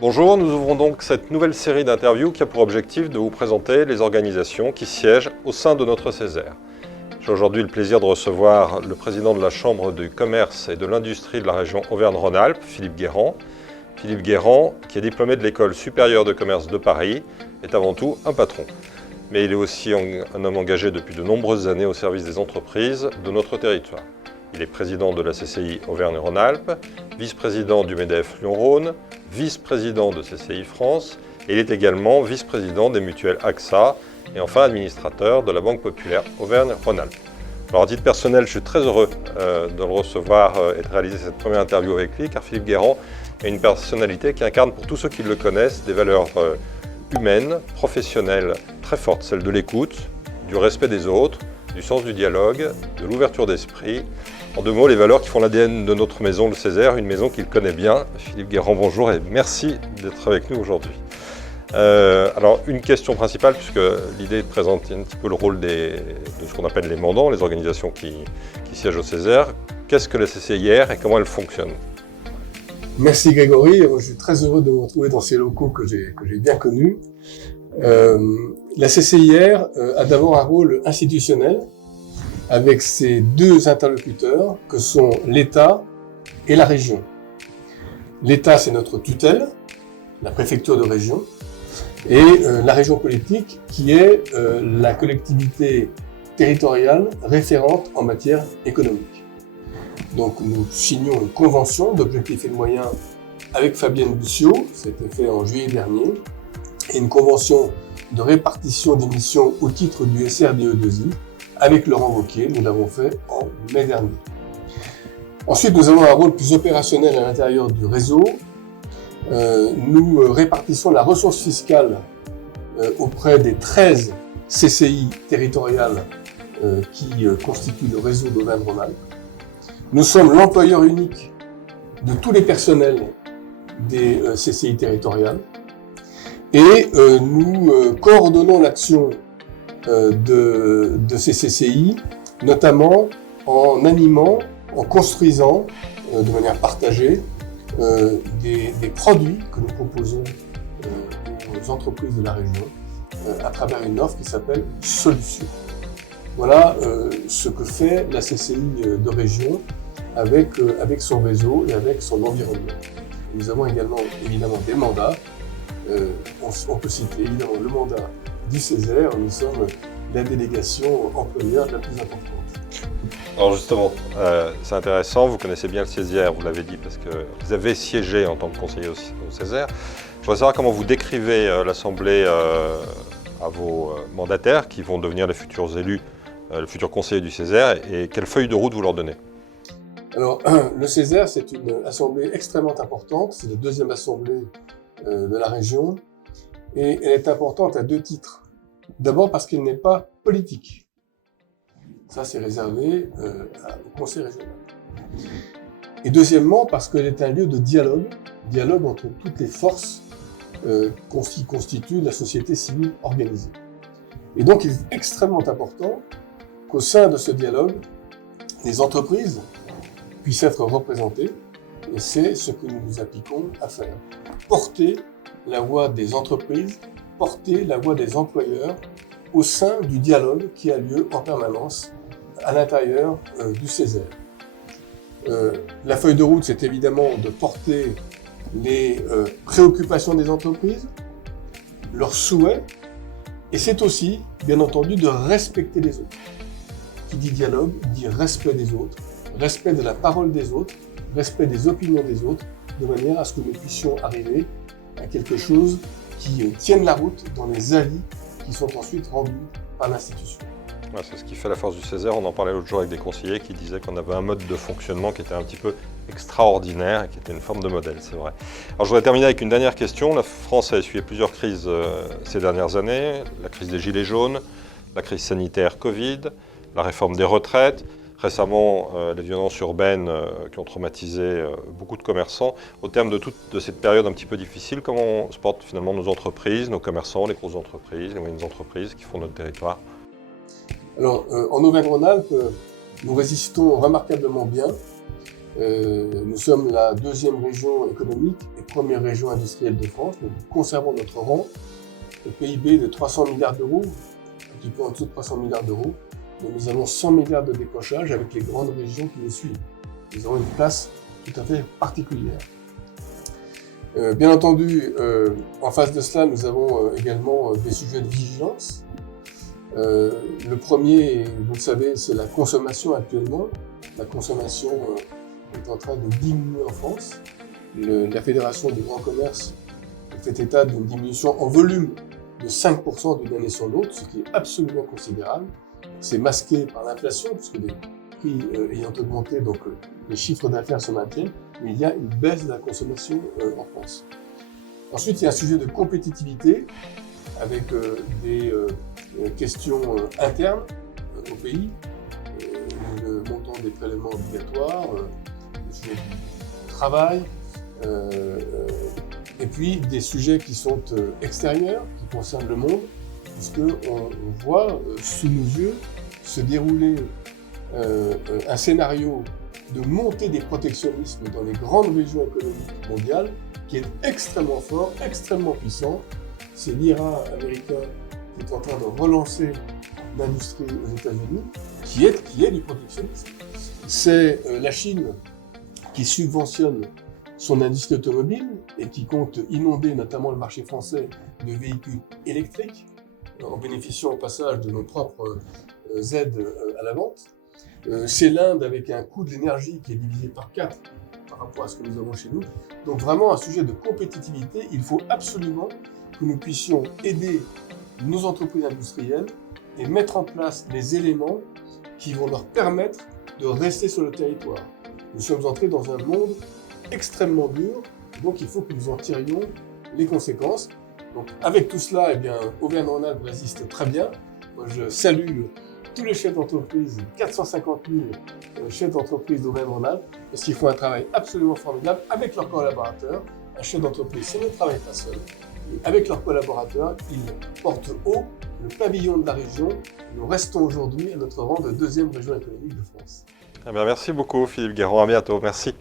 Bonjour, nous ouvrons donc cette nouvelle série d'interviews qui a pour objectif de vous présenter les organisations qui siègent au sein de notre Césaire. J'ai aujourd'hui le plaisir de recevoir le président de la Chambre du commerce et de l'industrie de la région Auvergne-Rhône-Alpes, Philippe Guérand. Philippe Guérand, qui est diplômé de l'École supérieure de commerce de Paris, est avant tout un patron. Mais il est aussi un homme engagé depuis de nombreuses années au service des entreprises de notre territoire. Il est président de la CCI Auvergne-Rhône-Alpes, vice-président du MEDEF Lyon-Rhône, vice-président de CCI France, et il est également vice-président des mutuelles AXA et enfin administrateur de la Banque Populaire Auvergne-Rhône-Alpes. Alors à titre personnel, je suis très heureux de le recevoir et de réaliser cette première interview avec lui, car Philippe Guérand est une personnalité qui incarne pour tous ceux qui le connaissent des valeurs humaines, professionnelles très fortes, celles de l'écoute, du respect des autres, du sens du dialogue, de l'ouverture d'esprit. En deux mots, les valeurs qui font l'ADN de notre maison, le Césaire, une maison qu'il connaît bien. Philippe Guérand, bonjour et merci d'être avec nous aujourd'hui. Alors, une question principale, puisque l'idée est de présenter un petit peu le rôle de ce qu'on appelle les mandants, les organisations qui siègent au Césaire. Qu'est-ce que la CCIR et comment elle fonctionne? Merci Grégory, je suis très heureux de vous retrouver dans ces locaux que j'ai bien connus. La CCIR a d'abord un rôle institutionnel avec ses deux interlocuteurs que sont l'État et la région. L'État, c'est notre tutelle, la préfecture de région, et la région politique qui est la collectivité territoriale référente en matière économique. Donc nous signons une convention d'objectifs et de moyens avec Fabienne Bussiot, c'était fait en juillet dernier, et une convention de répartition des missions au titre du SRDE2I avec Laurent Wauquiez, nous l'avons fait en mai dernier. Ensuite, nous avons un rôle plus opérationnel à l'intérieur du réseau. Nous répartissons la ressource fiscale auprès des 13 CCI territoriales qui constituent le réseau d'Auvergne-Rhône-Alpes. Nous sommes l'employeur unique de tous les personnels des CCI territoriales et nous coordonnons l'action de ces CCI, notamment en animant, en construisant de manière partagée des produits que nous proposons aux entreprises de la région à travers une offre qui s'appelle Solutions. Voilà ce que fait la CCI de région avec son réseau et avec son environnement. Nous avons évidemment des mandats. On peut citer évidemment le mandat du Césaire. Nous sommes la délégation employeur la plus importante. Alors justement, c'est intéressant, vous connaissez bien le Césaire, vous l'avez dit, parce que vous avez siégé en tant que conseiller au Césaire. Je voudrais savoir comment vous décrivez l'Assemblée à vos mandataires qui vont devenir les futurs élus, le futur conseiller du Césaire, et quelle feuille de route vous leur donnez? Alors, le Césaire, c'est une assemblée extrêmement importante, c'est la deuxième assemblée de la région, et elle est importante à deux titres. D'abord parce qu'elle n'est pas politique. Ça, c'est réservé au conseil régional. Et deuxièmement, parce qu'elle est un lieu de dialogue entre toutes les forces qui constituent la société civile organisée. Et donc, il est extrêmement important qu'au sein de ce dialogue, les entreprises puissent être représentées, et c'est ce que nous nous appliquons à faire. Porter la voix des entreprises, porter la voix des employeurs au sein du dialogue qui a lieu en permanence à l'intérieur du Césaire. La feuille de route, c'est évidemment de porter les préoccupations des entreprises, leurs souhaits, et c'est aussi, bien entendu, de respecter les autres. Qui dit dialogue, dit respect des autres, respect de la parole des autres, respect des opinions des autres, de manière à ce que nous puissions arriver à quelque chose qui tienne la route dans les avis qui sont ensuite rendus par l'institution. Ouais, c'est ce qui fait la force du Césaire. On en parlait l'autre jour avec des conseillers qui disaient qu'on avait un mode de fonctionnement qui était un petit peu extraordinaire et qui était une forme de modèle, c'est vrai. Alors je voudrais terminer avec une dernière question. La France a essuyé plusieurs crises ces dernières années. La crise des Gilets jaunes, la crise sanitaire Covid, la réforme des retraites. Récemment, les violences urbaines qui ont traumatisé beaucoup de commerçants. Au terme de cette période un petit peu difficile, comment se portent finalement nos entreprises, nos commerçants, les grosses entreprises, les moyennes entreprises qui font notre territoire? Alors, en Auvergne-Rhône-Alpes, nous résistons remarquablement bien Nous sommes la deuxième région économique et première région industrielle de France. Nous conservons notre rang. Le PIB de 300 milliards d'euros, un petit peu en dessous de 300 milliards d'euros. Mais nous avons 100 milliards de décrochage avec les grandes régions qui les suivent. Nous avons une place tout à fait particulière. Bien entendu, en face de cela, nous avons également des sujets de vigilance. Le premier, vous le savez, c'est la consommation actuellement. La consommation est en train de diminuer en France. La Fédération du grand commerce fait état d'une diminution en volume de 5% d'une année sur l'autre, ce qui est absolument considérable. C'est masqué par l'inflation, puisque les prix ayant augmenté, donc les chiffres d'affaires se maintiennent, mais il y a une baisse de la consommation en France. Ensuite, il y a un sujet de compétitivité, avec des questions internes au pays, le montant des prélèvements obligatoires, le sujet du travail, et puis des sujets qui sont extérieurs, qui concernent le monde, puisqu'on voit sous nos yeux se dérouler un scénario de montée des protectionnismes dans les grandes régions économiques mondiales qui est extrêmement fort, extrêmement puissant. C'est l'IRA américain qui est en train de relancer l'industrie aux États-Unis, qui est du protectionnisme. C'est la Chine qui subventionne son industrie automobile et qui compte inonder notamment le marché français de véhicules électriques, en bénéficiant au passage de nos propres aides à la vente. C'est l'Inde avec un coût de l'énergie qui est divisé par 4 par rapport à ce que nous avons chez nous. Donc vraiment un sujet de compétitivité, il faut absolument que nous puissions aider nos entreprises industrielles et mettre en place les éléments qui vont leur permettre de rester sur le territoire. Nous sommes entrés dans un monde extrêmement dur, donc il faut que nous en tirions les conséquences. Donc avec tout cela, eh bien, Auvergne-Rhône-Alpes résiste très bien. Moi, je salue tous les chefs d'entreprise, 450 000 chefs d'entreprise d'Auvergne-Rhône-Alpes, parce qu'ils font un travail absolument formidable avec leurs collaborateurs. Un chef d'entreprise, ça ne travaille pas seul. Et avec leurs collaborateurs, ils portent haut le pavillon de la région. Nous restons aujourd'hui à notre rang de deuxième région économique de France. Eh bien, merci beaucoup Philippe Guéron, à bientôt, merci.